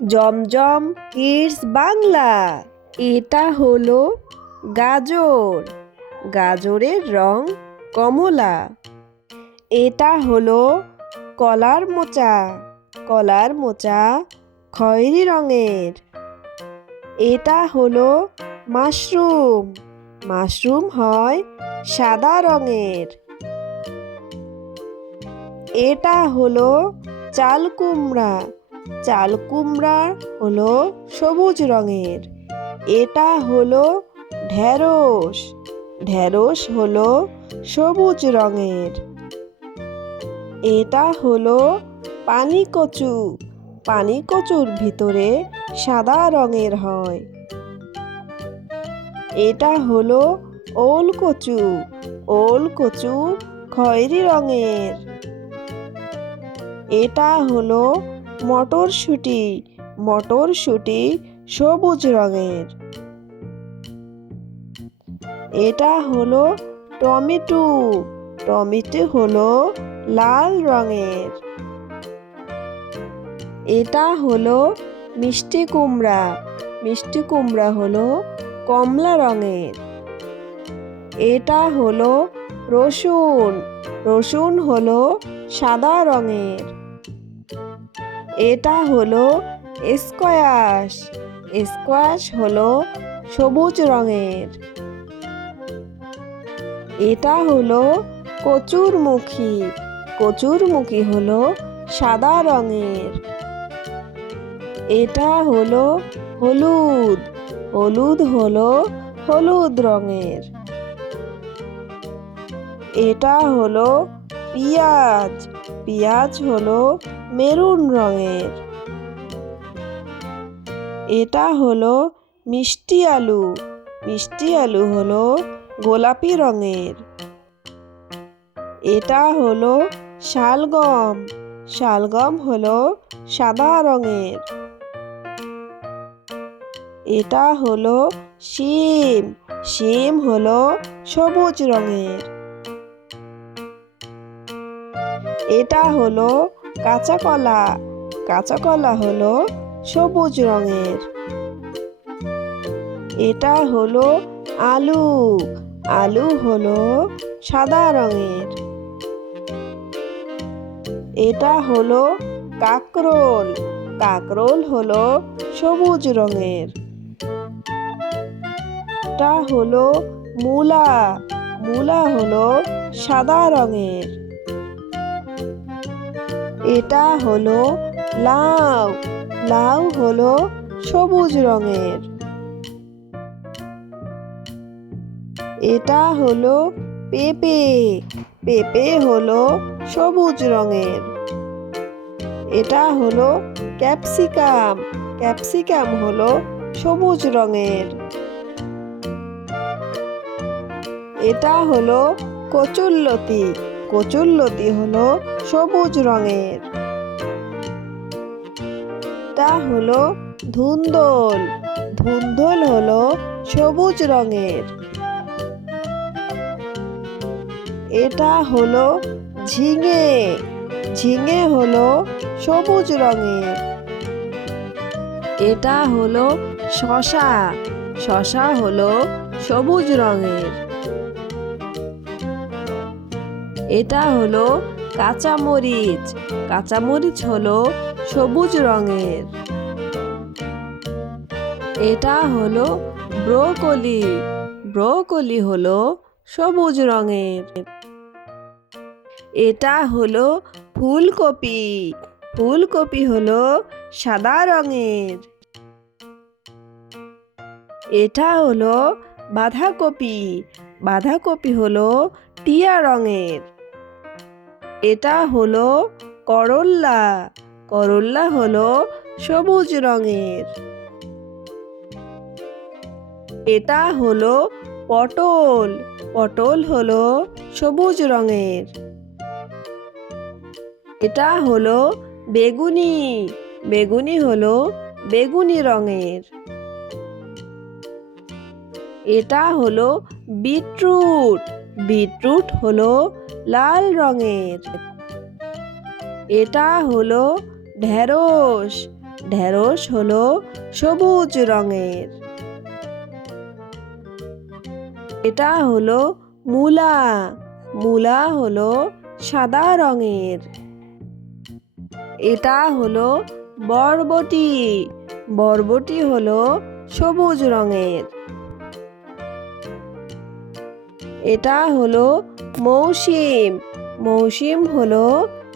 জমজম kids Bangla. এটা হলো গাজর। গাজরের রং কমলা। এটা হলো কলার মোচা। কলার মোচা খয়েরি রঙের। এটা হলো মাশরুম। মাশরুম হয় সাদা রঙের। এটা হলো চাল কুমড়া। চাল কুমড়া হলো সবুজ রঙের। এটা হলো ঢেঁড়স। ঢেঁড়স হলো সবুজ রঙের। এটা হলো পানি কচু। পানি কচুর ভিতরে সাদা রঙের হয়। এটা হলো ওল কচু। ওল কচু খয়েরি রঙের। এটা হলো মটরশুঁটি। মটরশুঁটি সবুজ রঙের। এটা হলো টমেটো। টমেটো হলো লাল রঙের। এটা হলো মিষ্টি কুমড়া। মিষ্টি কুমড়া হলো কমলা রঙের। এটা হলো রসুন। রসুন হলো সাদা রঙের। এটা হলো স্কোয়াশ। স্কোয়াশ হলো সবুজ রঙের। এটা হলো কচুরমুখী। কচুরমুখী হলো সাদা রঙের। এটা হলো হলুদ। হলুদ হলো হলুদ রঙের। এটা হলো পেঁয়াজ। পেঁয়াজ হলো মেরুন রঙের। এটা হলো মিষ্টি আলু। মিষ্টি আলু হলো গোলাপি রঙের। এটা হলো শালগম। শালগম হলো সাদা রঙের। এটা হলো শিম। শিম হলো সবুজ রঙের। এটা হলো কাঁচা কলা। কাঁচা কলা হলো সবুজ রঙের। এটা হলো আলু। আলু হলো সাদা রঙের। এটা হলো কাকরোল। কাকরোল হলো সবুজ রঙের। এটা হলো মূলা। মূলা হলো সাদা রঙের। এটা হলো লাউ। লাউ হলো সবুজ রঙের। এটা হলো পেঁপে। পেঁপে হলো সবুজ রঙের। এটা হলো ক্যাপসিকাম। ক্যাপসিকাম হলো সবুজ রঙের। এটা হলো কচুরলতি। কচুরলতি হলো সবুজ রঙের। এটা হলো ধুন্দল। ধুন্দল হলো সবুজ রঙের। এটা হলো ঝিঙে। ঝিঙে হলো সবুজ রঙের। এটা হলো শসা। শসা হলো সবুজ রঙের। এটা হলো কাঁচামরিচ। কাঁচামরিচ হলো সবুজ রঙের। এটা হলো ব্রোকলি। ব্রোকলি হলো সবুজ রঙের। এটা হলো ফুলকপি। ফুলকপি হলো সাদা রঙের। এটা হলো বাঁধাকপি। বাঁধাকপি হলো টিয়া রঙের। এটা হলো করল্লা। করল্লা হলো সবুজ রঙের। এটা হলো পটল। পটল হলো সবুজ রঙের। এটা হলো বেগুনি। বেগুনি হলো বেগুনি রঙের। এটা হলো বিটরুট। বিটরুট হলো লাল রঙের। এটা হলো ঢেঁড়স। ঢেঁড়স হলো সবুজ রঙের। এটা হলো মূলা। মূলা হলো সাদা রঙের। এটা হলো বরবটি। বরবটি হলো সবুজ রঙের। এটা হলো মৌসিম। মৌসিম হলো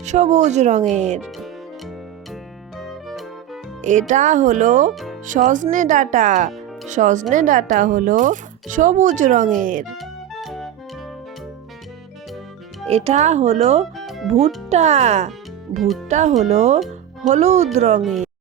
সবুজ রঙের। এটা হলো সজনে ডাঁটা। সজনে ডাঁটা হলো সবুজ রঙের। এটা হলো ভুট্টা। ভুট্টা হলো হলুদ রঙের।